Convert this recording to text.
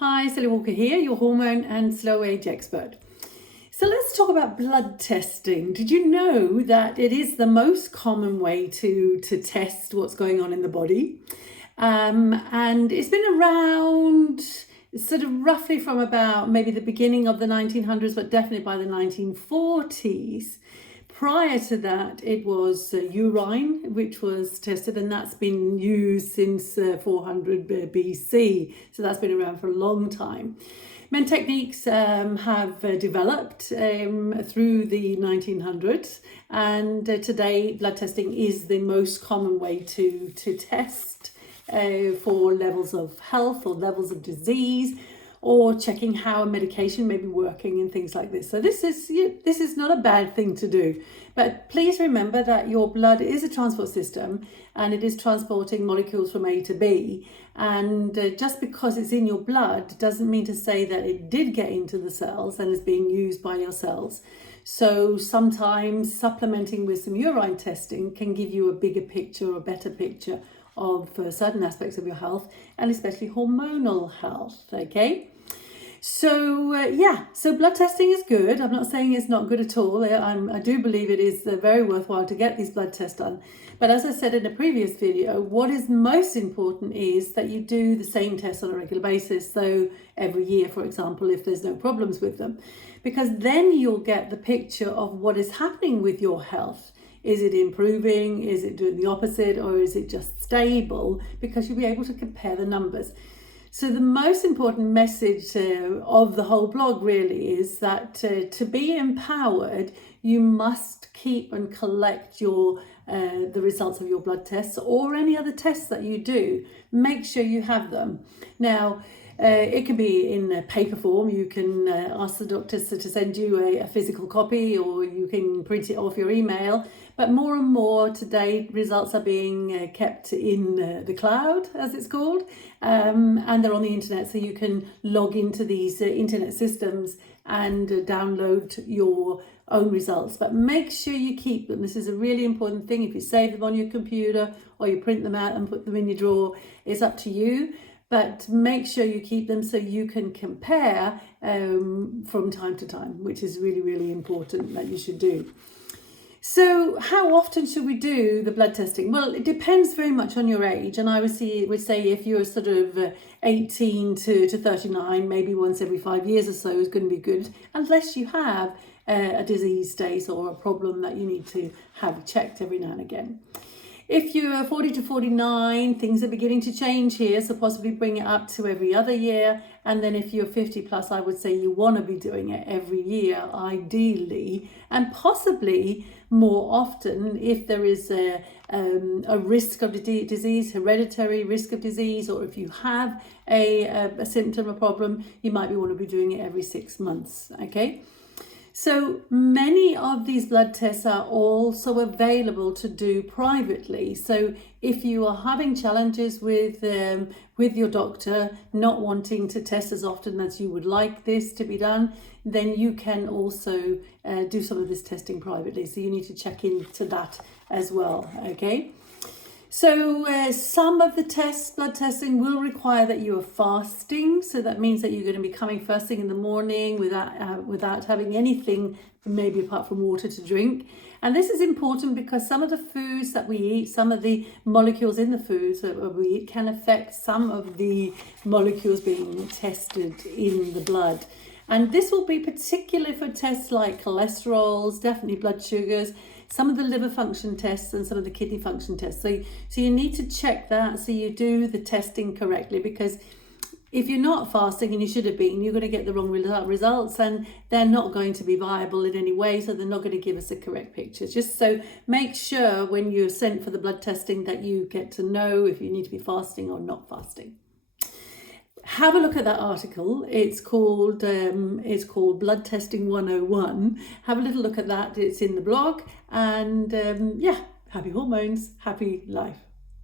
Hi, Sally Walker here, your hormone and slow age expert. So let's talk about blood testing. Did you know that it is the most common way to test what's going on in the body? And it's been around sort of roughly from about maybe the beginning of the 1900s, but definitely by the 1940s. Prior to that, it was urine, which was tested, and that's been used since 400 BC. So that's been around for a long time. Many techniques have developed through the 1900s, and today blood testing is the most common way to test for levels of health or levels of disease, or checking how a medication may be working and things like this. So this is not a bad thing to do. But please remember that your blood is a transport system and it is transporting molecules from A to B. And just because it's in your blood doesn't mean to say that it did get into the cells and is being used by your cells. So sometimes supplementing with some urine testing can give you a bigger picture or a better picture of certain aspects of your health, and especially hormonal health, okay? So blood testing is good. I'm not saying it's not good at all. I do believe it is very worthwhile to get these blood tests done. But as I said in a previous video, what is most important is that you do the same tests on a regular basis. So every year, for example, if there's no problems with them, because then you'll get the picture of what is happening with your health. Is it improving? Is it doing the opposite? Or is it just stable? Because you'll be able to compare the numbers. So the most important message of the whole blog really is that to be empowered, you must keep and collect your the results of your blood tests or any other tests that you do. Make sure you have them. Now, it can be in a paper form. You can ask the doctors to send you a physical copy, or you can print it off your email. But more and more today, results are being kept in the cloud, as it's called, and they're on the internet. So you can log into these internet systems and download your own results. But make sure you keep them. This is a really important thing. If you save them on your computer or you print them out and put them in your drawer, it's up to you. But make sure you keep them so you can compare from time to time, which is really, really important that you should do. So how often should we do the blood testing? Well, it depends very much on your age. And I would say if you're sort of 18 to 39, maybe once every 5 years or so is going to be good, unless you have a disease state or a problem that you need to have checked every now and again. If you're 40 to 49, things are beginning to change here, so possibly bring it up to every other year. And then if you're 50 plus, I would say you want to be doing it every year, ideally, and possibly more often if there is a risk of disease, hereditary risk of disease, or if you have a symptom, a problem, you might want to be doing it every 6 months, okay? So many of these blood tests are also available to do privately. So if you are having challenges with your doctor, not wanting to test as often as you would like this to be done, then you can also do some of this testing privately. So you need to check into that as well, okay? So some of the blood testing will require that you are fasting. So that means that you're going to be coming first thing in the morning without having anything, maybe apart from water, to drink. And this is important because some of the foods that we eat, some of the molecules in the foods that we eat can affect some of the molecules being tested in the blood. And this will be particularly for tests like cholesterols, definitely blood sugars, some of the liver function tests and some of the kidney function tests. So you need to check that so you do the testing correctly, because if you're not fasting and you should have been, you're going to get the wrong results and they're not going to be viable in any way, so they're not going to give us a correct picture. Just so make sure when you're sent for the blood testing that you get to know if you need to be fasting or not fasting. Have a look at that article. It's called Blood Testing 101. Have a little look at that. It's in the blog. And happy hormones, happy life.